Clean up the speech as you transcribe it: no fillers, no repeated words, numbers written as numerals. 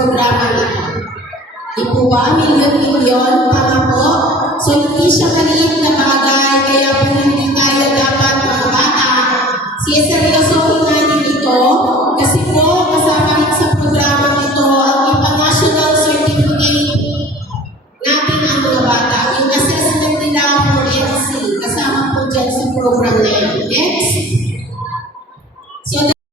programa nito. Di po ba? Milyon-milyon, tama po? So, hindi siya maliit na bagay, kaya po hindi tayo dapat mga bata. Seryosohin natin ito, kasi po, kasama rin sa programa nito, ang international certificate natin ang mga bata. Yung assessment nila for NC, kasama po dyan sa program na yan. Next.